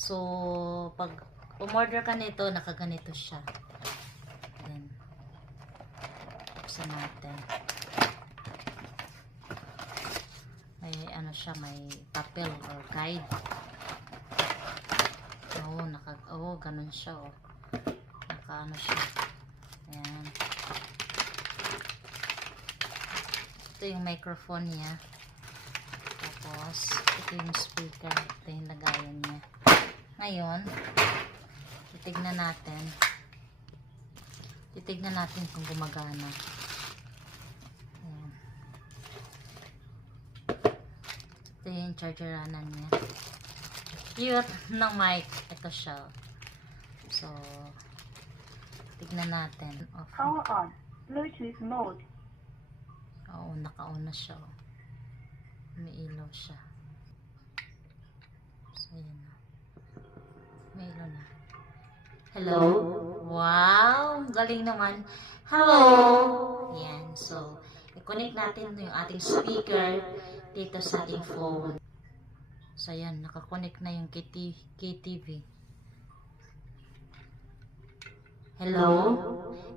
So, pag umorder ka nito, nakaganito siya. Ayan. Buksan natin. May ano siya, may papel or guide. Ganun siya, oh. Naka-ano siya. Ayan. Ito yung microphone niya. Tapos, ito yung speaker. Ito yung lagayan niya. Ngayon, titignan natin. Titignan natin kung gumagana. Ayan. Ito yung chargeranan niya. Cute ng mic. Ito siya. So, tignan natin. Power on. Bluetooth mode. Oo, naka-on na siya. May ilaw siya. So, ayan na. May ilaw na. Hello? Wow! Galing naman. Hello! Ayan. So, i-connect natin yung ating speaker dito sa ating phone. So, ayan. Nakakonect na yung KTV. Hello?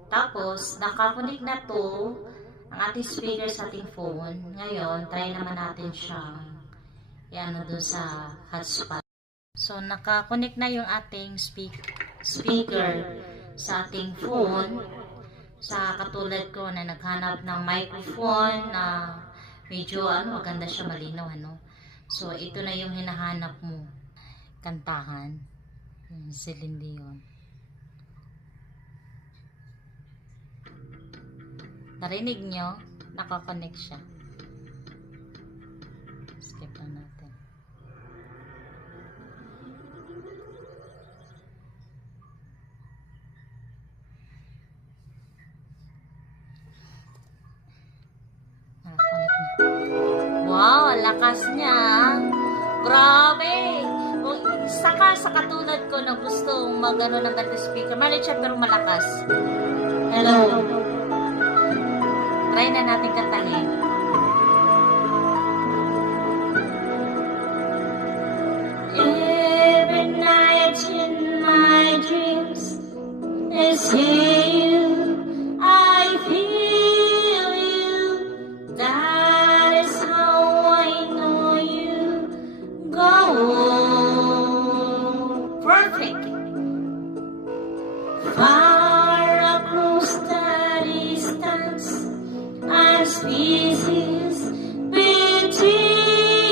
Tapos, nakakonect na to ang ating speaker sa ating phone. Ngayon, try naman natin siyang i-ano doon sa hotspot. So, nakakonect na yung ating speaker sa ating phone. Sa katulad ko na naghanap ng microphone na medyo maganda siya, malinaw, So, ito na yung hinahanap mo. Kantahan. Celine Dion. Narinig nyo? Nakakonect siya. Skip lang natin. Nakakonect na. Wow! Ang lakas niya! Grabe! Kung isa ka sa katulad ko na gustong mag-ano ng ganito speaker, maliit siya pero malakas. Hello! Try na natin